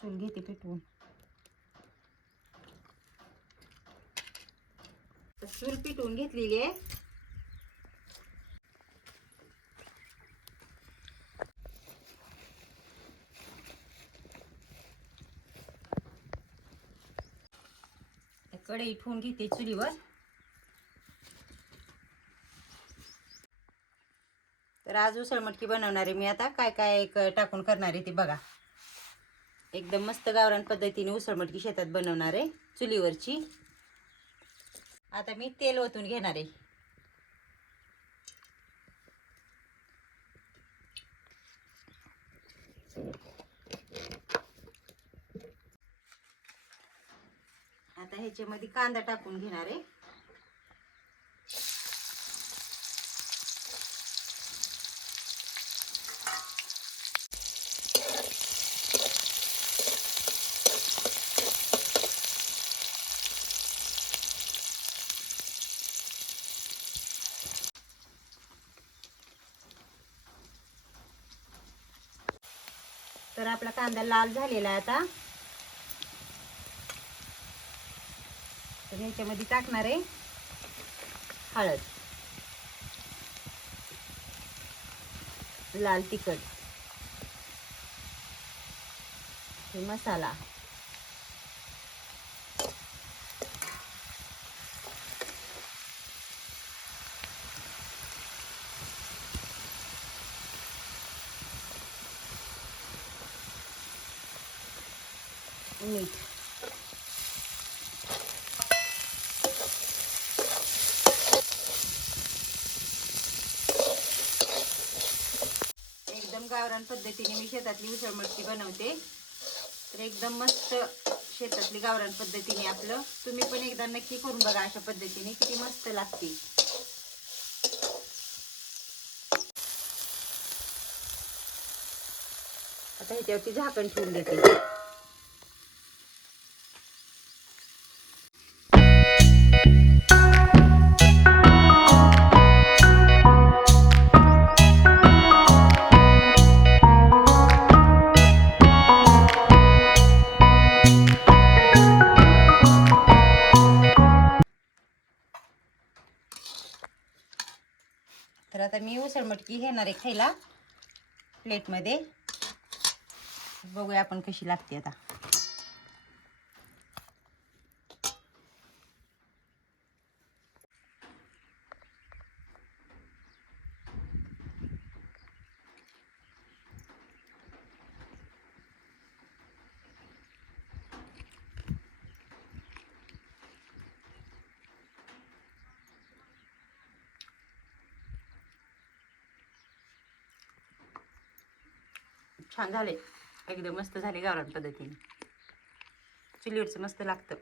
चूल घेते पेटवून. चूल पिटवून घेतलेली आहे. कढई ठेवून घेते चुलीवर. तर आज उसळ मटकी बनवणार आहे मी आता. काय काय टाकून करणार आहे ते बघा. एकदम मस्त गावरान पद्धतीने उसळ मटकी शेतात बनवणार आहे चुलीवरची. आता मी तेल ओतून घेणार आहे. आता ह्याच्यामध्ये कांदा टाकून घेणार आहे. तर आपला कांदा लाल झालेला आहे आता. तर ह्याच्यामध्ये टाकणार आहे हळद. लाल तिखट. हे मसाला. मीठ एकदम गावरान पद्धतीने मी शेतातली उसळ मटकी बनवते. तर एकदम मस्त शेतातली गावरान पद्धतीने आपलं. तुम्ही पण एकदा नक्की करून बघा अशा पद्धतीने किती मस्त लागते. आता ह्याच्यावरती झाकण ठेवून देते. तर आता मी उसळ मटकी घेणार आहे खायला प्लेटमध्ये. बघूया आपण कशी लागते आता. छान झाले. एकदम मस्त झाले गावरान पद्धतीने. चुलीवरचं मस्त लागतं.